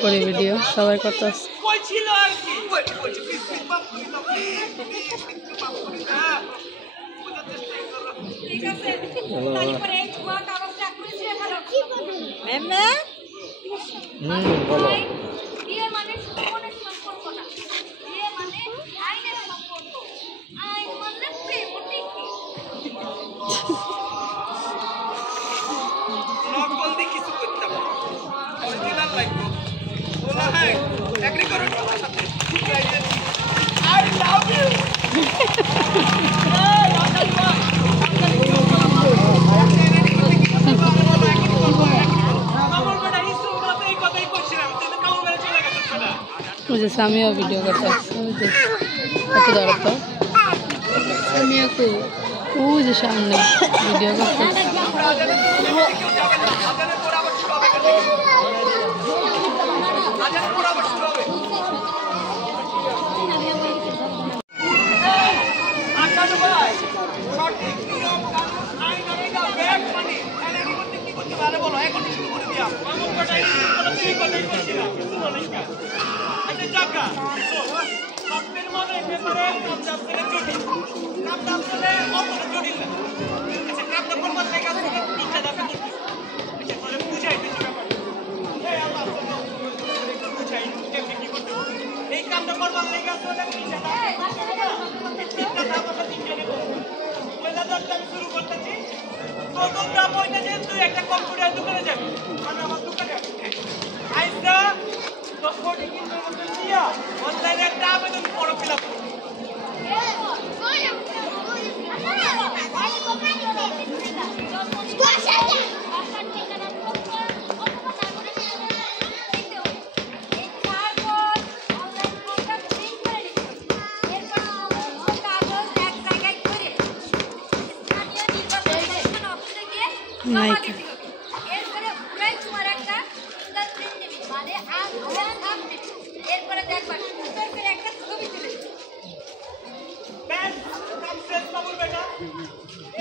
করি ভিডিও সবাই কত বুঝেছি আমিও ভিডিও করতে আসছি একটু ধরো তো আমিও ওই যে সামনে ভিডিও করতে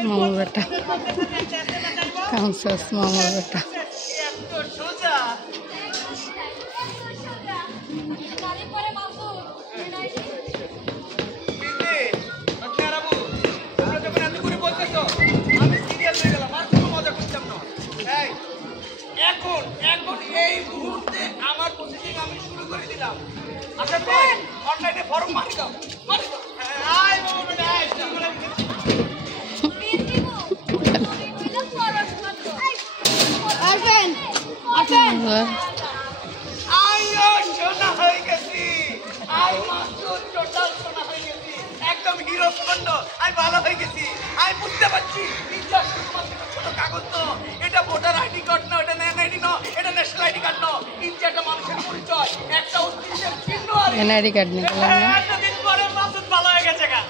মামার বেটা কাউন্সাস মামার বেটা এখন এই মুহূর্তে আমার প্রসেসিং আমি শুরু করে দিলাম। আচ্ছা ভাই অনলাইনে ফর্ম মারি দাও আয় বাবা বেটা আয় সোনা হয়ে গেছি আই মাস্টার টোটাল সোনা হয়ে গেছি একদম হিরো খন্ড আমি ভালো হয়ে গেছি আমি বুঝতে পারছি ছোট কাগজ তো এটা ভোটার আইডি কার্ড না এটা ন্যান আইডি না এটা ন্যাশনাল আইডি কার্ড না তিনটা একটা মানুষের পরিচয় একটা অস্তিত্বের চিহ্ন আর এনআইডি কার্ড নিয়ে এতদিন পরে মাসুদ ভালো হয়ে গেছে গা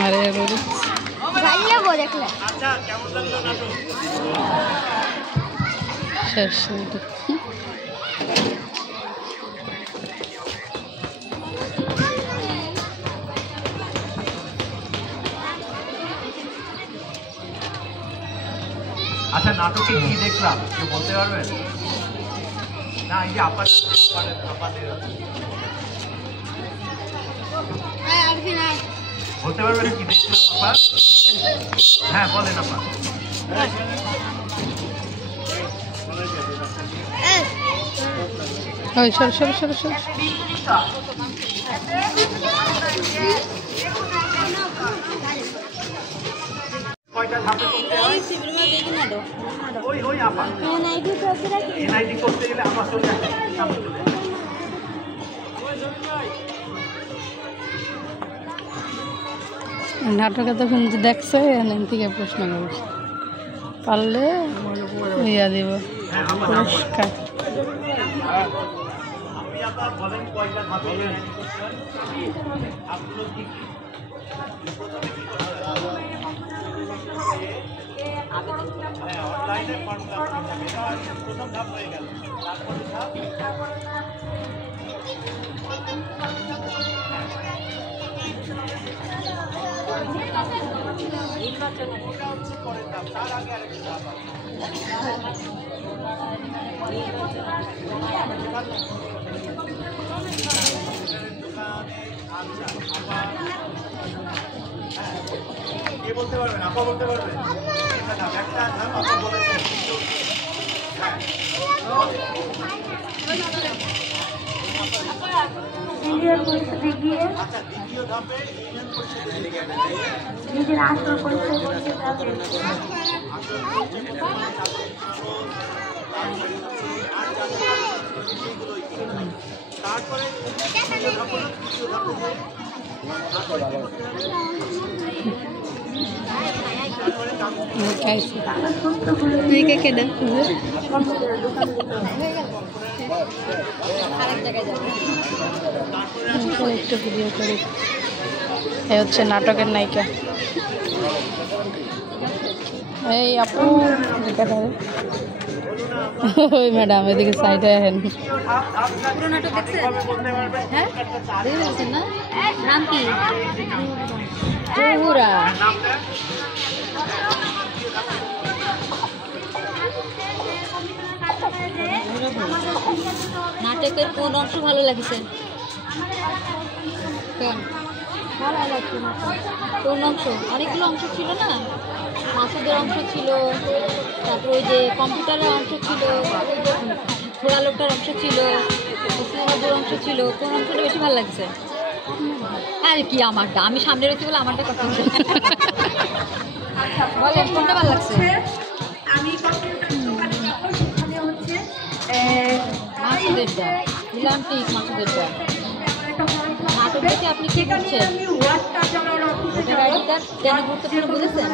আরে শেষ আচ্ছা নাটকে কি দেখলাম কেউ বলতে পারবেন না এই যে আপাতত বলতে পারবেন কি দেখলাম আপা হ্যাঁ বলেন আপা ওই সর সর সর সর কয়টা ধাপে করতে হয় ওই ওই আপা এনআইডি করতে গেলে আমার চলে আসে সামনে চলে আসে নাটকে তখন দেখছে এখান থেকে প্রশ্ন করবে পারলে ইয়া দিব পুরস্কার বলেন কয়টা ধাপে অনলাইনে ফর্ম প্রথম ধাপ হয়ে গেল তারপরে ধাপ ওটা হচ্ছে পরের ধাপ, তার আগে আরেকটা ধাপ আছে। কে বলতে পারবেন? আপা বলতে পারবেন? একটা ধাপ আপা বলেছেন। ইউনিয়ন পরিষদে গিয়ে আচ্ছা, দ্বিতীয় ধাপে ইউনিয়ন পরিষদের দিকে নিজের আসল পরিচয় বলতে যাবে। তারপরে তৃতীয় ধাপ হলো তৃতীয় ধাপে খাইছি তুই কে কেডে একটু ভিডিও করি। এ হচ্ছে নাটকের নায়িকা। এই আপু ওই ম্যাডাম এদিকে সাইডে আহেন। পুরো নাটক দেখছেন? হ্যাঁ দেখছেন না? নাম কি? জহুরা। নাটকের কোন অংশ ভালো লাগছে? কোন অংশ? অনেকগুলো অংশ ছিল না? মাসুদের অংশ ছিল, তারপর ওই যে কম্পিউটারের অংশ ছিল, ঘোড়া লোকটার অংশ ছিল, মুসলিমাদের অংশ ছিল। কোন অংশটা বেশি ভালো লাগছে? আরে কি আমারটা, আমি সামনে রয়েছি বলে আমারটা কথা বলেন, কোনটা ভালো লাগছে? মাসুদেরটা দিলাম, ঠিক মাসুদেরটা। নাটক দেখে আপনি কি বুঝছেন? কেন গুরুত্বপূর্ণ বুঝেছেন?